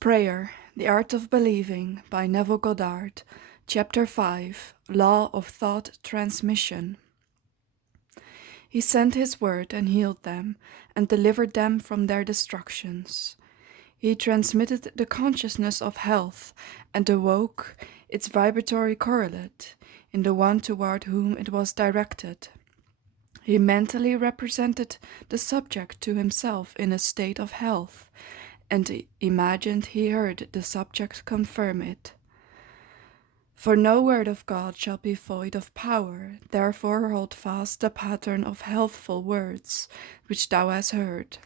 Prayer, The Art of Believing by Neville Goddard, Chapter 5, Law of Thought Transmission. He sent his word and healed them, and delivered them from their destructions. He transmitted the consciousness of health, and awoke its vibratory correlate in the one toward whom it was directed. He mentally represented the subject to himself in a state of health, and imagined he heard the subject confirm it. For no word of God shall be void of power, therefore hold fast the pattern of healthful words which thou hast heard.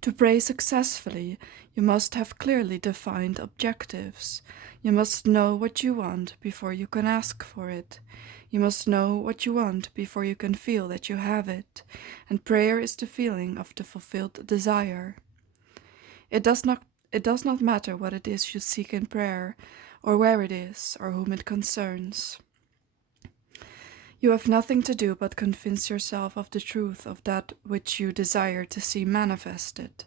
To pray successfully, you must have clearly defined objectives. You must know what you want before you can ask for it. You must know what you want before you can feel that you have it, and prayer is the feeling of the fulfilled desire. It does not matter what it is you seek in prayer, or where it is, or whom it concerns. You have nothing to do but convince yourself of the truth of that which you desire to see manifested.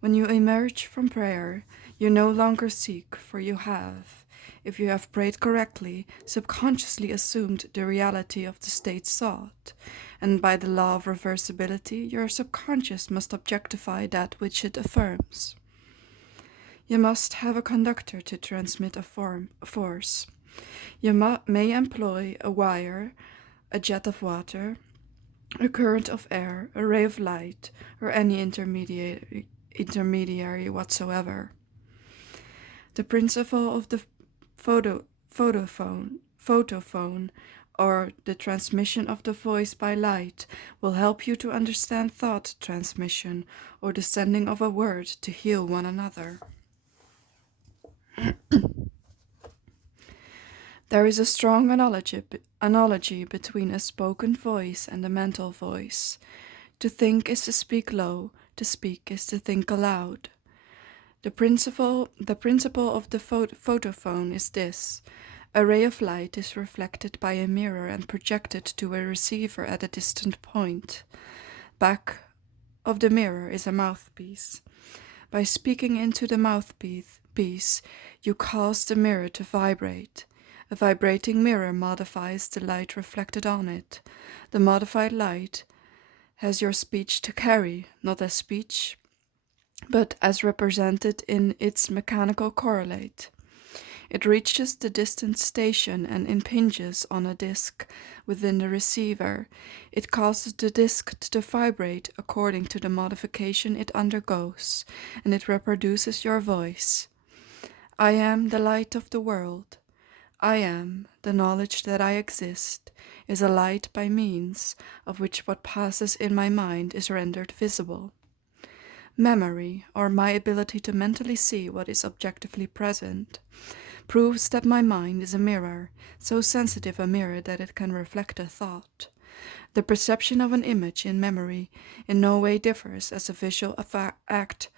When you emerge from prayer, you no longer seek, for you have, if you have prayed correctly, subconsciously assumed the reality of the state sought, and by the law of reversibility, your subconscious must objectify that which it affirms. You must have a conductor to transmit a force. You may employ a wire, a jet of water, a current of air, a ray of light, or any intermediary whatsoever. The principle of the photophone, or the transmission of the voice by light, will help you to understand thought transmission, or the sending of a word to heal one another. There is a strong analogy between a spoken voice and a mental voice. To think is to speak low, to speak is to think aloud. The principle of the photophone is this. A ray of light is reflected by a mirror and projected to a receiver at a distant point. Back of the mirror is a mouthpiece. By speaking into the mouthpiece, you cause the mirror to vibrate. A vibrating mirror modifies the light reflected on it. The modified light has your speech to carry, not as speech, but as represented in its mechanical correlate. It reaches the distant station and impinges on a disc within the receiver. It causes the disc to vibrate according to the modification it undergoes, and it reproduces your voice. I am the light of the world. I am, the knowledge that I exist, is a light by means of which what passes in my mind is rendered visible. Memory, or my ability to mentally see what is objectively present, proves that my mind is a mirror, so sensitive a mirror that it can reflect a thought. The perception of an image in memory in no way differs as a visual act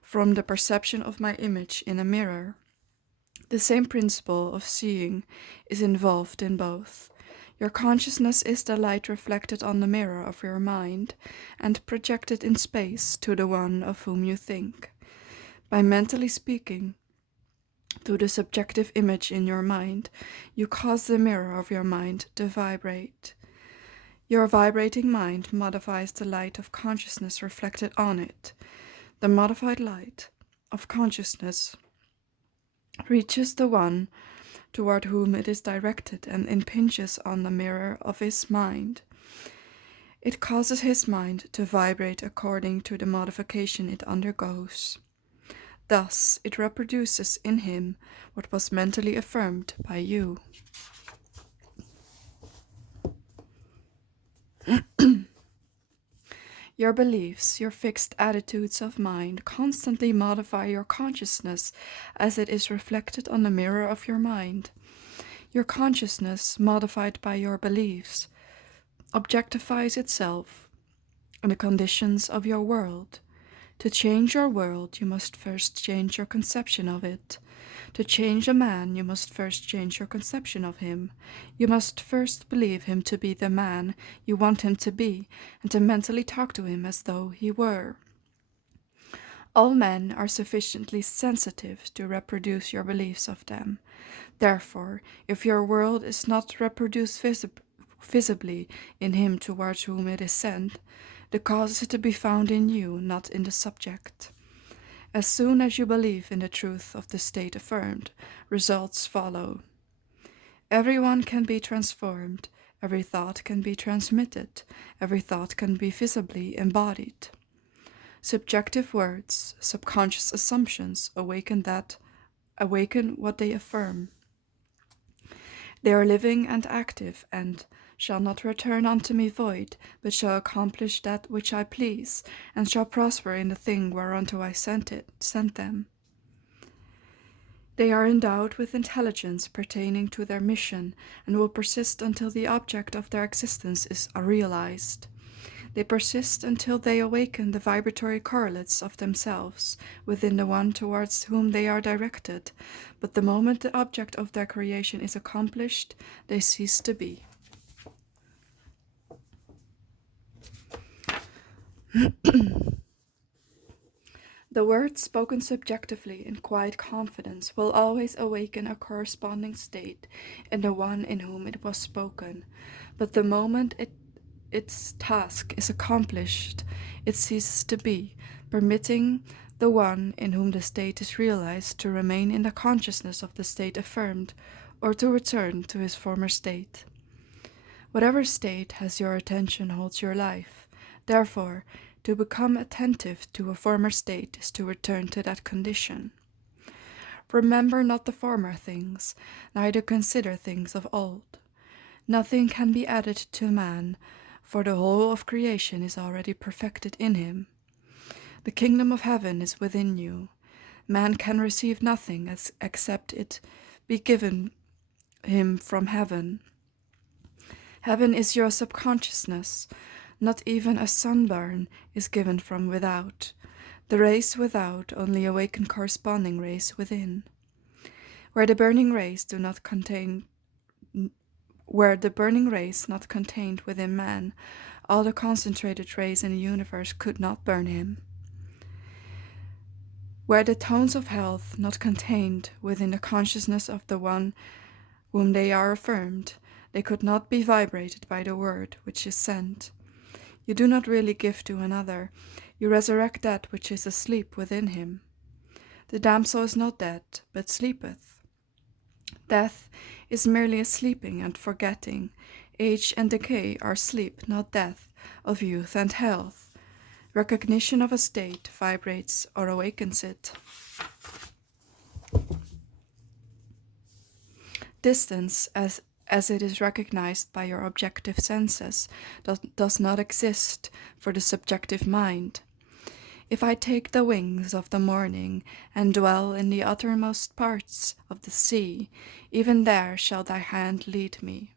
from the perception of my image in a mirror. The same principle of seeing is involved in both. Your consciousness is the light reflected on the mirror of your mind and projected in space to the one of whom you think. By mentally speaking to the subjective image in your mind, you cause the mirror of your mind to vibrate. Your vibrating mind modifies the light of consciousness reflected on it. The modified light of consciousness reaches the one toward whom it is directed and impinges on the mirror of his mind. It causes his mind to vibrate according to the modification it undergoes. Thus, it reproduces in him what was mentally affirmed by you. Your beliefs, your fixed attitudes of mind constantly modify your consciousness as it is reflected on the mirror of your mind. Your consciousness, modified by your beliefs, objectifies itself and the conditions of your world. To change your world, you must first change your conception of it. To change a man, you must first change your conception of him. You must first believe him to be the man you want him to be, and to mentally talk to him as though he were. All men are sufficiently sensitive to reproduce your beliefs of them. Therefore, if your world is not reproduced visibly in him towards whom it is sent, the cause is to be found in you, not in the subject. As soon as you believe in the truth of the state affirmed, results follow. Everyone can be transformed, every thought can be transmitted, every thought can be visibly embodied. Subjective words, subconscious assumptions awaken what they affirm. They are living and active, and shall not return unto me void, but shall accomplish that which I please, and shall prosper in the thing whereunto I sent them. They are endowed with intelligence pertaining to their mission, and will persist until the object of their existence is realized. They persist until they awaken the vibratory correlates of themselves within the one towards whom they are directed, but the moment the object of their creation is accomplished, they cease to be. The word spoken subjectively in quiet confidence will always awaken a corresponding state in the one in whom it was spoken, but the moment its task is accomplished, it ceases to be, permitting the one in whom the state is realized to remain in the consciousness of the state affirmed, or to return to his former state. Whatever state has your attention holds your life. Therefore, to become attentive to a former state is to return to that condition. Remember not the former things, neither consider things of old. Nothing can be added to man, for the whole of creation is already perfected in him. The kingdom of heaven is within you. Man can receive nothing except it be given him from heaven. Heaven is your subconsciousness. Not even a sunburn is given from without. The rays without only awaken corresponding rays within. Where the burning rays not contained within man, all the concentrated rays in the universe could not burn him. Where the tones of health not contained within the consciousness of the one whom they are affirmed, they could not be vibrated by the word which is sent. You do not really give to another, you resurrect that which is asleep within him. The damsel is not dead, but sleepeth. Death is merely a sleeping and forgetting. Age and decay are sleep, not death, of youth and health. Recognition of a state vibrates or awakens it. Distance, as it is recognized by your objective senses, does not exist for the subjective mind. If I take the wings of the morning and dwell in the uttermost parts of the sea, even there shall thy hand lead me.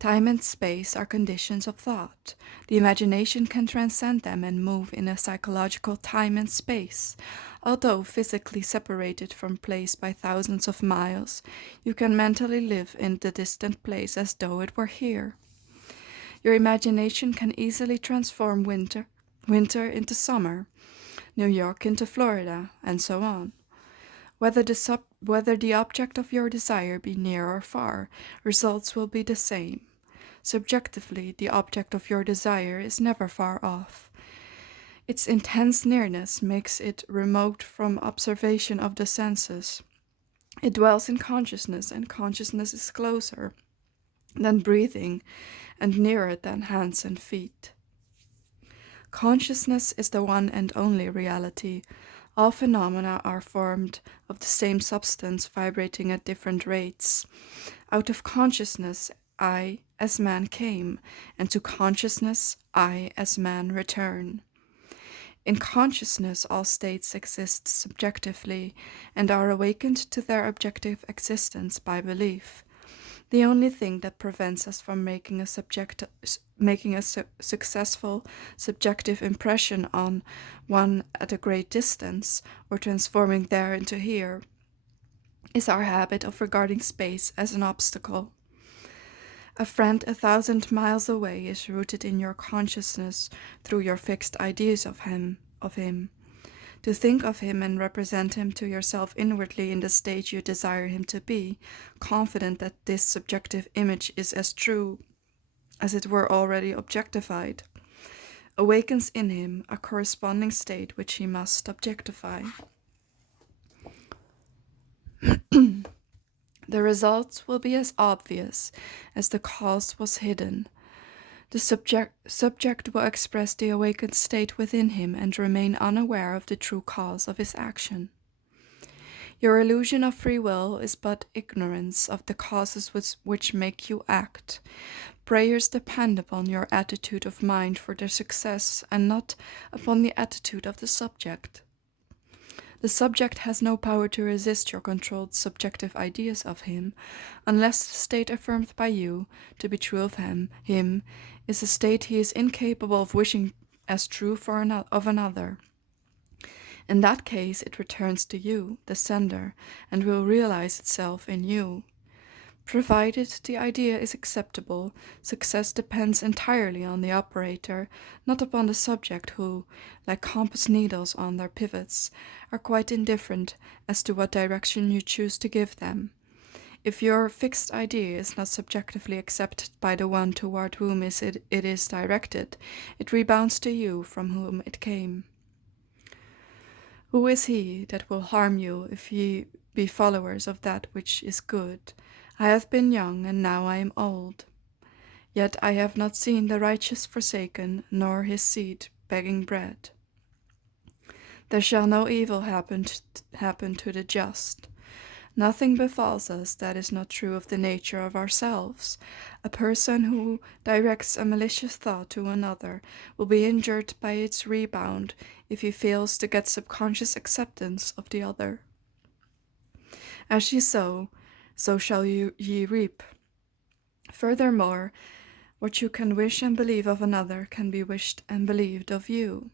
Time and space are conditions of thought. The imagination can transcend them and move in a psychological time and space. Although physically separated from place by thousands of miles, you can mentally live in the distant place as though it were here. Your imagination can easily transform winter into summer, New York into Florida, and so on. Whether the object of your desire be near or far, results will be the same. Subjectively, the object of your desire is never far off. Its intense nearness makes it remote from observation of the senses. It dwells in consciousness, and consciousness is closer than breathing and nearer than hands and feet. Consciousness is the one and only reality. All phenomena are formed of the same substance vibrating at different rates. Out of consciousness, I, as man, came, and to consciousness, I, as man, return. In consciousness, all states exist subjectively and are awakened to their objective existence by belief. The only thing that prevents us from making a successful subjective impression on one at a great distance, or transforming there into here, is our habit of regarding space as an obstacle. A friend 1,000 miles away is rooted in your consciousness through your fixed ideas of him. To think of him and represent him to yourself inwardly in the state you desire him to be, confident that this subjective image is as true as it were already objectified, awakens in him a corresponding state which he must objectify. The results will be as obvious as the cause was hidden. The subject will express the awakened state within him and remain unaware of the true cause of his action. Your illusion of free will is but ignorance of the causes which make you act. Prayers depend upon your attitude of mind for their success and not upon the attitude of the subject. The subject has no power to resist your controlled subjective ideas of him, unless the state affirmed by you to be true of him is a state he is incapable of wishing as true of another. In that case, it returns to you, the sender, and will realize itself in you. Provided the idea is acceptable, success depends entirely on the operator, not upon the subject who, like compass needles on their pivots, are quite indifferent as to what direction you choose to give them. If your fixed idea is not subjectively accepted by the one toward whom it is directed, it rebounds to you from whom it came. Who is he that will harm you if ye be followers of that which is good? I have been young, and now I am old. Yet I have not seen the righteous forsaken, nor his seed begging bread. There shall no evil happen to the just. Nothing befalls us that is not true of the nature of ourselves. A person who directs a malicious thought to another will be injured by its rebound if he fails to get subconscious acceptance of the other. As ye sow, so shall ye reap. Furthermore, what you can wish and believe of another can be wished and believed of you,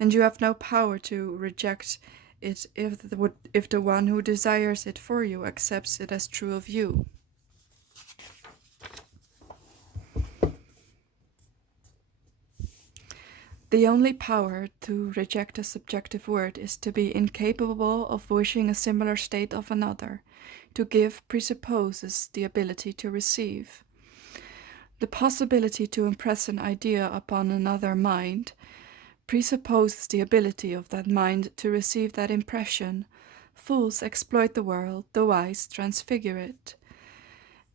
and you have no power to reject it if the one who desires it for you accepts it as true of you. The only power to reject a subjective word is to be incapable of wishing a similar state of another. To give presupposes the ability to receive. The possibility to impress an idea upon another mind presupposes the ability of that mind to receive that impression. Fools exploit the world, the wise transfigure it.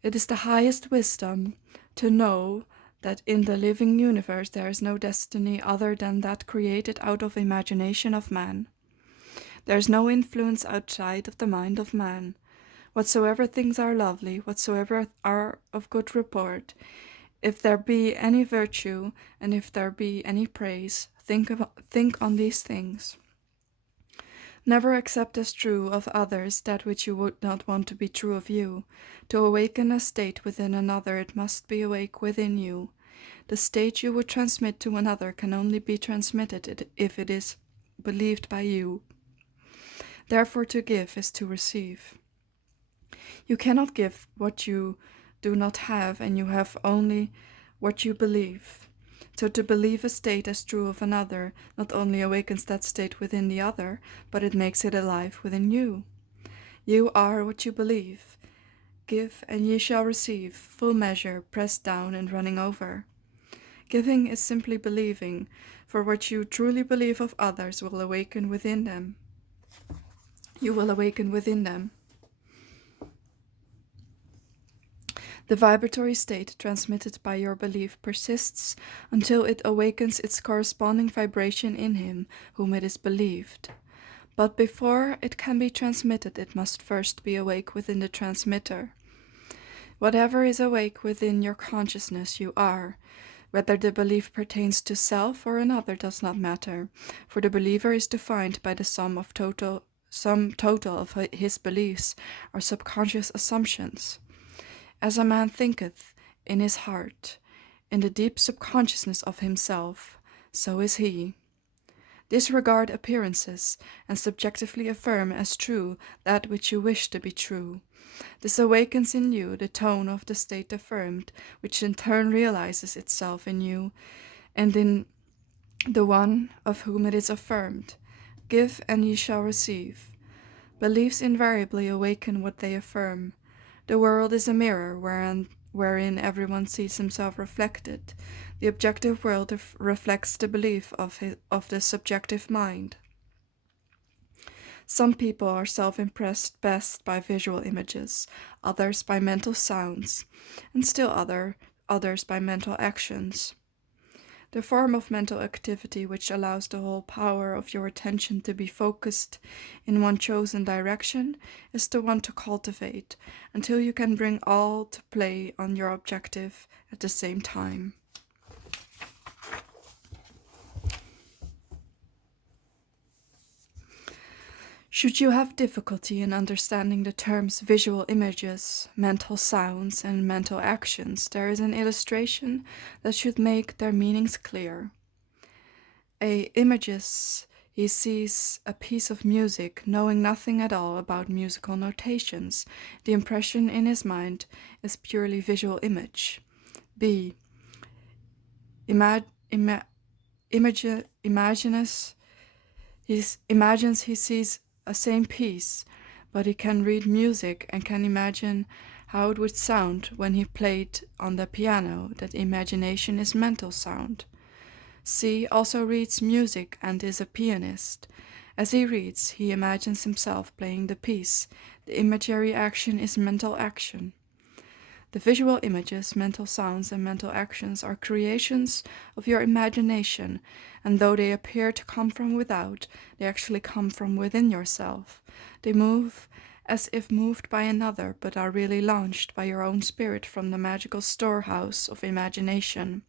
It is the highest wisdom to know that in the living universe there is no destiny other than that created out of imagination of man. There is no influence outside of the mind of man. Whatsoever things are lovely, whatsoever are of good report, if there be any virtue, and if there be any praise, think on these things. Never accept as true of others that which you would not want to be true of you. To awaken a state within another, it must be awake within you. The state you would transmit to another can only be transmitted if it is believed by you. Therefore, to give is to receive. You cannot give what you do not have, and you have only what you believe. So to believe a state as true of another not only awakens that state within the other, but it makes it alive within you. You are what you believe. Give, and ye shall receive, full measure, pressed down and running over. Giving is simply believing, for what you truly believe of others will awaken within them. You will awaken within them. The vibratory state transmitted by your belief persists until it awakens its corresponding vibration in him whom it is believed. But before it can be transmitted, it must first be awake within the transmitter. Whatever is awake within your consciousness, you are. Whether the belief pertains to self or another does not matter, for the believer is defined by the sum total of his beliefs or subconscious assumptions. As a man thinketh in his heart, in the deep subconsciousness of himself, so is he. Disregard appearances, and subjectively affirm as true that which you wish to be true. This awakens in you the tone of the state affirmed, which in turn realizes itself in you, and in the one of whom it is affirmed. Give and ye shall receive. Beliefs invariably awaken what they affirm. The world is a mirror wherein everyone sees himself reflected. The objective world reflects the belief of the subjective mind. Some people are self-impressed best by visual images, others by mental sounds, and still others by mental actions. The form of mental activity which allows the whole power of your attention to be focused in one chosen direction is the one to cultivate, until you can bring all to play on your objective at the same time. Should you have difficulty in understanding the terms visual images, mental sounds, and mental actions, there is an illustration that should make their meanings clear. Images, he sees a piece of music, knowing nothing at all about musical notations. The impression in his mind is purely visual image. B. Imagines he sees a same piece, but he can read music and can imagine how it would sound when he played on the piano. That imagination is mental sound. C also reads music and is a pianist. As he reads, he imagines himself playing the piece. The imagery action is mental action. The visual images, mental sounds, and mental actions are creations of your imagination, and though they appear to come from without, they actually come from within yourself. They move as if moved by another, but are really launched by your own spirit from the magical storehouse of imagination.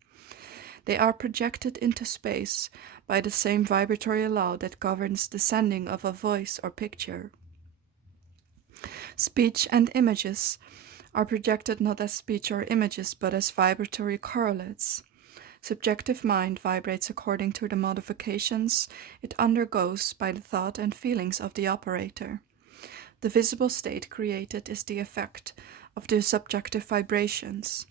They are projected into space by the same vibratory law that governs the sending of a voice or picture. Speech and images are projected not as speech or images, but as vibratory correlates. Subjective mind vibrates according to the modifications it undergoes by the thought and feelings of the operator. The visible state created is the effect of the subjective vibrations.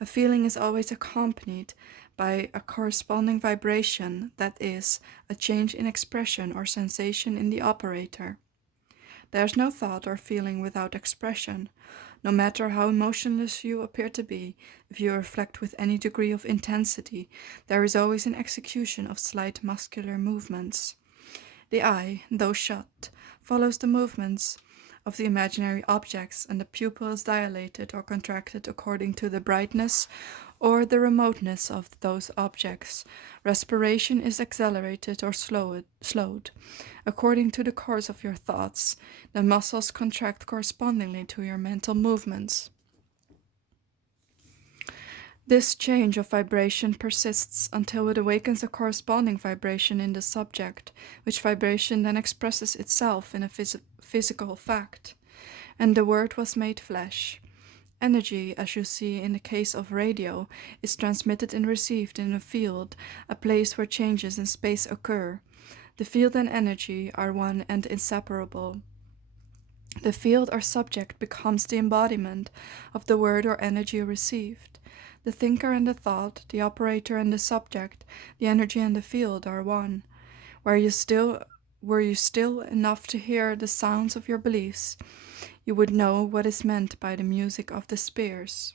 A feeling is always accompanied by a corresponding vibration, that is, a change in expression or sensation in the operator. There is no thought or feeling without expression. No matter how emotionless you appear to be, if you reflect with any degree of intensity, there is always an execution of slight muscular movements. The eye, though shut, follows the movements of the imaginary objects, and the pupil is dilated or contracted according to the brightness or the remoteness of those objects. Respiration is accelerated or slowed. According to the course of your thoughts, the muscles contract correspondingly to your mental movements. This change of vibration persists until it awakens a corresponding vibration in the subject, which vibration then expresses itself in a physical fact. And the word was made flesh. Energy, as you see in the case of radio, is transmitted and received in a field, a place where changes in space occur. The field and energy are one and inseparable. The field or subject becomes the embodiment of the word or energy received. The thinker and the thought, the operator and the subject, the energy and the field are one. Were you still enough to hear the sounds of your beliefs, you would know what is meant by the music of the spheres.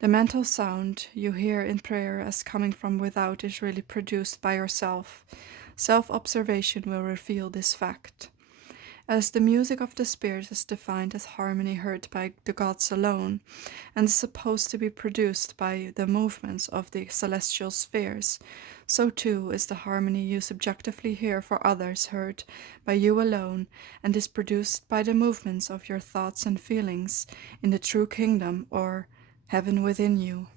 The mental sound you hear in prayer as coming from without is really produced by yourself. Self-observation will reveal this fact. As the music of the spheres is defined as harmony heard by the gods alone, and is supposed to be produced by the movements of the celestial spheres, so too is the harmony you subjectively hear for others heard by you alone, and is produced by the movements of your thoughts and feelings in the true kingdom or heaven within you.